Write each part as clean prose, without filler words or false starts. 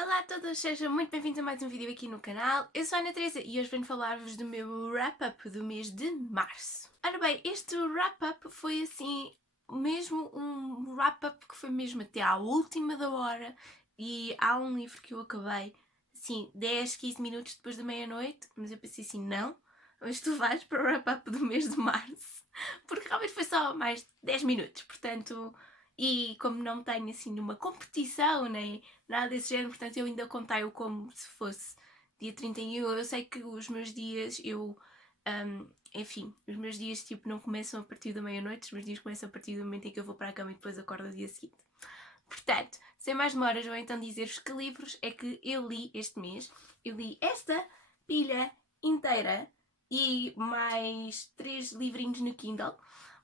Olá a todos, sejam muito bem-vindos a mais um vídeo aqui no canal. Eu sou a Ana Teresa e hoje venho falar-vos do meu wrap-up do mês de março. Ora bem, este wrap-up foi assim, mesmo um wrap-up que foi mesmo até à última da hora, e há um livro que eu acabei, assim, 10, 15 minutos depois da meia-noite, mas eu pensei assim, não, mas tu vais para o wrap-up do mês de março, porque realmente foi só mais 10 minutos, portanto... E como não tenho assim nenhuma competição, nem nada desse género, portanto eu ainda contei-o como se fosse dia 31. Eu sei que os meus dias, enfim, os meus dias tipo não começam a partir da meia-noite, os meus dias começam a partir do momento em que eu vou para a cama e depois acordo no dia seguinte. Portanto, sem mais demoras, vou então dizer-vos que livros é que eu li este mês. Eu li esta pilha inteira e mais 3 livrinhos no Kindle.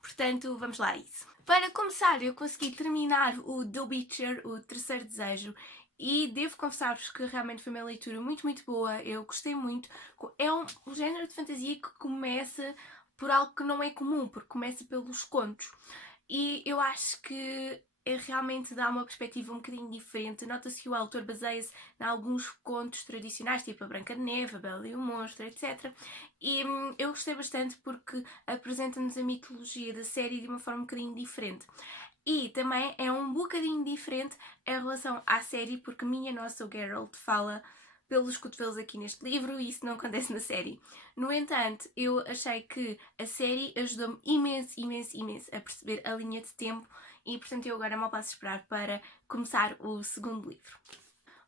Portanto, vamos lá a isso. Para começar, eu consegui terminar o The Witcher, o Terceiro Desejo, e devo confessar-vos que realmente foi uma leitura muito boa. Eu gostei muito. É um género de fantasia que começa por algo que não é comum, porque começa pelos contos. E eu acho que realmente dá uma perspectiva um bocadinho diferente. Nota-se que o autor baseia-se em alguns contos tradicionais, tipo a Branca de Neve, a Bela e o Monstro, etc. E eu gostei bastante porque apresenta-nos a mitologia da série de uma forma um bocadinho diferente. E também é um bocadinho diferente em relação à série, porque minha nossa, o Geralt fala pelos cotovelos aqui neste livro e isso não acontece na série. No entanto, eu achei que a série ajudou-me imenso a perceber a linha de tempo e, portanto, eu agora mal posso esperar para começar o segundo livro.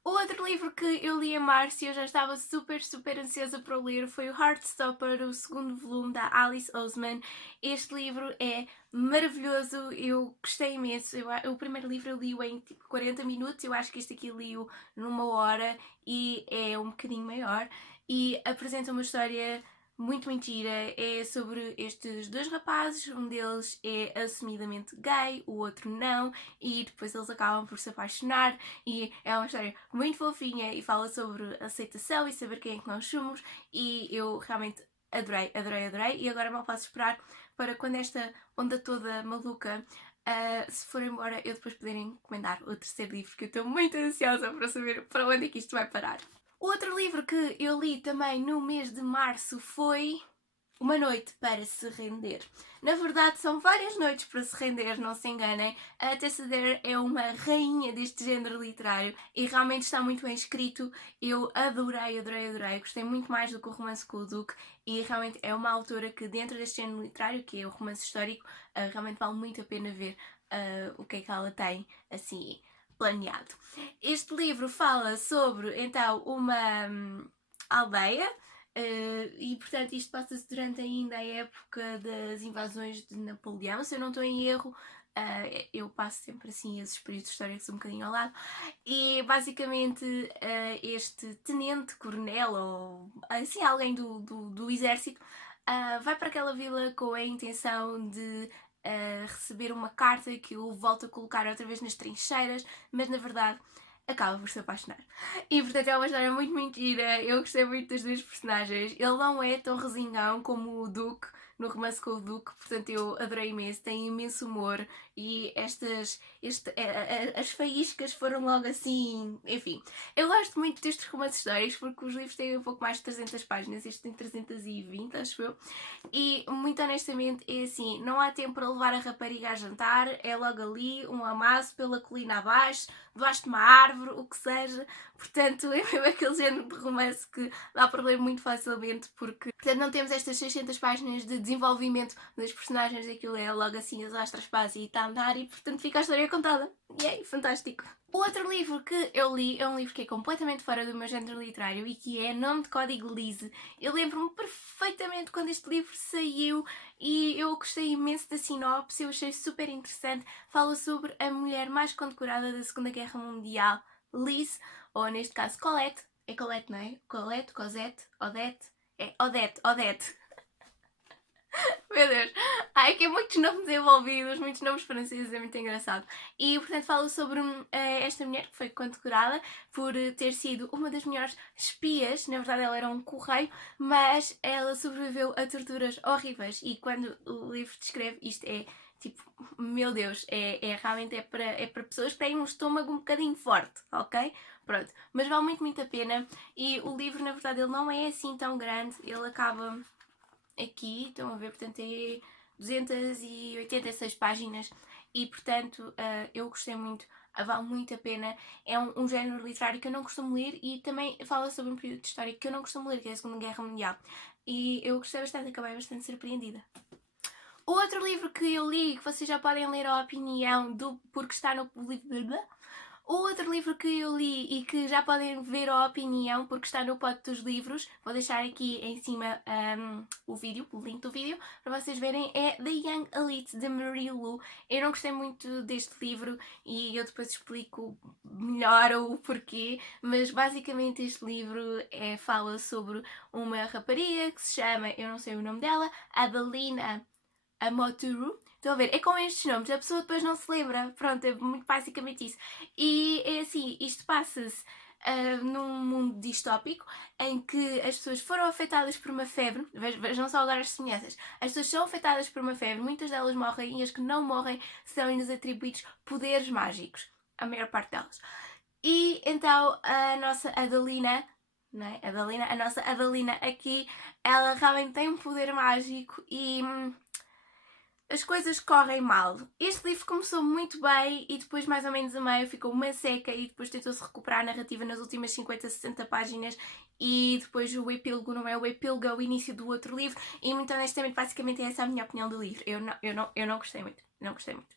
O outro livro que eu li em março e eu já estava super ansiosa para o ler foi o Heartstopper, o segundo volume da Alice Oseman. Este livro é maravilhoso, eu gostei imenso. O primeiro livro eu li-o em tipo 40 minutos, eu acho que este aqui li-o numa hora e é um bocadinho maior e apresenta uma história muito gira. É sobre estes dois rapazes, um deles é assumidamente gay, o outro não, e depois eles acabam por se apaixonar e é uma história muito fofinha e fala sobre aceitação e saber quem é que nós somos e eu realmente adorei e agora mal posso esperar para quando esta onda toda maluca se for embora eu depois poder encomendar o terceiro livro, que eu estou muito ansiosa para saber para onde é que isto vai parar. O outro livro que eu li também no mês de março foi Uma Noite para se Render. Na verdade, são várias noites para se render, não se enganem. A Tessa Dare é uma rainha deste género literário e realmente está muito bem escrito. Eu adorei. Gostei muito mais do que o Romance com o Duque e realmente é uma autora que, dentro deste género literário, que é o romance histórico, realmente vale muito a pena ver o que é que ela tem, assim, planeado. Este livro fala sobre, então, uma aldeia. E portanto isto passa-se durante ainda a época das invasões de Napoleão, se eu não estou em erro. Eu passo sempre assim esses períodos históricos um bocadinho ao lado e basicamente este tenente-coronel ou assim alguém do exército vai para aquela vila com a intenção de receber uma carta que o volta a colocar outra vez nas trincheiras, mas na verdade acaba por se apaixonar. E portanto é uma história muito gira. Eu gostei muito das duas personagens. Ele não é tão resingão como o Duque no Romance com o Duque, portanto eu adorei imenso, tem imenso humor e as faíscas foram logo assim, enfim. Eu gosto muito destes romances históricos porque os livros têm um pouco mais de 300 páginas, este tem 320, acho eu, e muito honestamente é assim, não há tempo para levar a rapariga a jantar, é logo ali, um amasso pela colina abaixo, debaixo de uma árvore, o que seja. Portanto, é mesmo aquele género de romance que dá para ler muito facilmente, porque portanto, não temos estas 600 páginas de desenvolvimento das personagens, aquilo é logo assim, as astras paz e está a andar, e portanto fica a história contada. E é fantástico. O outro livro que eu li é um livro que é completamente fora do meu género literário e que é Nome de Código Lise. Eu lembro-me perfeitamente quando este livro saiu e eu gostei imenso da sinopse, eu achei super interessante. Fala sobre a mulher mais condecorada da Segunda Guerra Mundial, Lise, ou neste caso Colette. É Colette, não é? Colette, Cosette, Odette. É Odette. Meu Deus. Há aqui muitos nomes envolvidos, muitos nomes franceses, é muito engraçado. E, portanto, fala sobre esta mulher que foi condecorada por ter sido uma das melhores espias. Na verdade, ela era um correio, mas ela sobreviveu a torturas horríveis. E quando o livro descreve isto, é tipo, meu Deus, realmente é para pessoas que têm um estômago um bocadinho forte, ok? Pronto, mas vale muito, muito a pena. E o livro, na verdade, ele não é assim tão grande, ele acaba aqui, estão a ver, portanto é 286 páginas e, portanto, eu gostei muito, vale muito a pena. É um género literário que eu não costumo ler e também fala sobre um período de história que eu não costumo ler, que é a Segunda Guerra Mundial. E eu gostei bastante, acabei bastante surpreendida. O outro livro que eu li, que vocês já podem ler a opinião do porque está no livro. O outro livro que eu li e que já podem ver a opinião porque está no pote dos livros, vou deixar aqui em cima o link do vídeo, para vocês verem, é The Young Elite, de Marie Lu. Eu não gostei muito deste livro e eu depois explico melhor o porquê, mas basicamente este livro fala sobre uma rapariga que se chama, eu não sei o nome dela, Adelina Amoturu. Estão a ver? É com estes nomes, a pessoa depois não se lembra. Pronto, é muito basicamente isso. E é assim, isto passa-se num mundo distópico em que as pessoas foram afetadas por uma febre. Vejam só agora as semelhanças. As pessoas são afetadas por uma febre, muitas delas morrem e as que não morrem são-lhes atribuídos poderes mágicos. A maior parte delas. E então a nossa Adelina, não é? A nossa Adelina aqui, ela realmente tem um poder mágico e as coisas correm mal. Este livro começou muito bem e depois, mais ou menos a meio, ficou uma seca e depois tentou-se recuperar a narrativa nas últimas 50, 60 páginas e depois o epílogo não é o epílogo, é o início do outro livro e, muito honestamente, basicamente essa é a minha opinião do livro. Eu não gostei muito. Não gostei muito.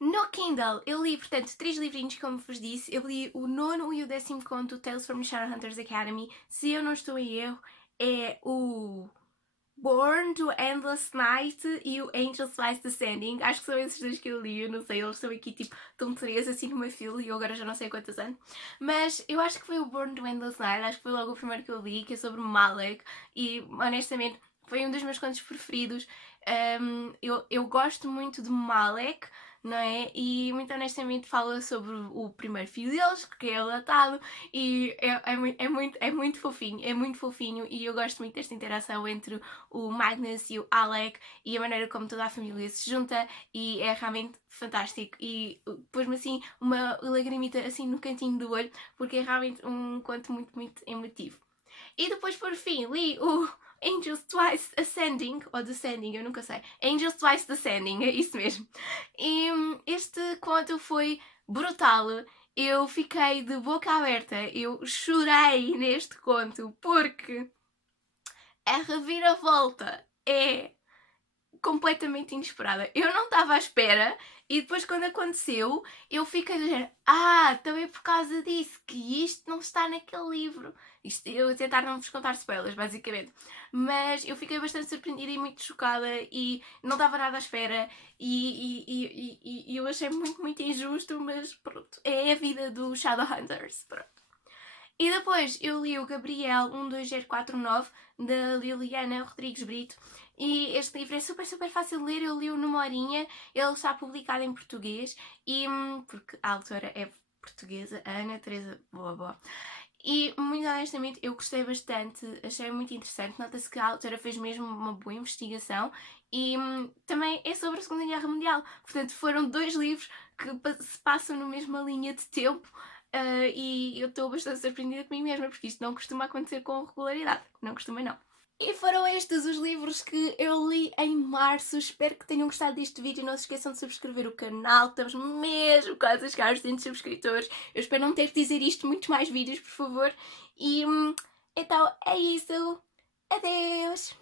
No Kindle, eu li, portanto, 3 livrinhos, como vos disse. Eu li o 9º e o 10º conto, Tales from the Shadowhunters Academy. Se eu não estou em erro, é o Born to Endless Night e o Angels Flies Descending. Acho que são esses dois que eu li, eu não sei, eles estão aqui tipo, estão 3 assim numa fila e eu agora já não sei quantos anos. Mas eu acho que foi o Born to Endless Night, acho que foi logo o primeiro que eu li, que é sobre Malek e honestamente foi um dos meus contos preferidos. Eu gosto muito de Malek, não é? E muito honestamente fala sobre o primeiro filho deles, que é adotado, e é muito fofinho e eu gosto muito desta interação entre o Magnus e o Alec e a maneira como toda a família se junta e é realmente fantástico e pôs-me assim uma lagrimita assim no cantinho do olho porque é realmente um conto muito, muito emotivo. E depois por fim li o Angels Twice Ascending, ou Descending, eu nunca sei. Angels Twice Descending, é isso mesmo. E este conto foi brutal. Eu fiquei de boca aberta, eu chorei neste conto porque a reviravolta é completamente inesperada. Eu não estava à espera e depois quando aconteceu eu fiquei a dizer também por causa disso que isto não está naquele livro. Isto, eu a tentar não vos contar spoilers basicamente, mas eu fiquei bastante surpreendida e muito chocada e não estava nada à espera e eu achei muito, muito injusto, mas pronto, é a vida dos Shadowhunters, pronto. E depois eu li o Gabriel 12049 da Liliana Rodrigues Brito e este livro é super, super fácil de ler, eu li-o numa horinha, ele está publicado em português e porque a autora é portuguesa, a Ana Teresa Boa. E muito honestamente eu gostei bastante, achei muito interessante, nota-se que a autora fez mesmo uma boa investigação e também é sobre a Segunda Guerra Mundial, portanto foram 2 livros que se passam na mesma linha de tempo. E eu estou bastante surpreendida comigo mesma porque isto não costuma acontecer com regularidade, não costuma não. E foram estes os livros que eu li em março. Espero que tenham gostado deste vídeo. Não se esqueçam de subscrever o canal. Estamos mesmo quase a chegar aos 100 subscritores. Eu espero não ter que dizer isto muitos mais vídeos, por favor. E então é isso. Adeus!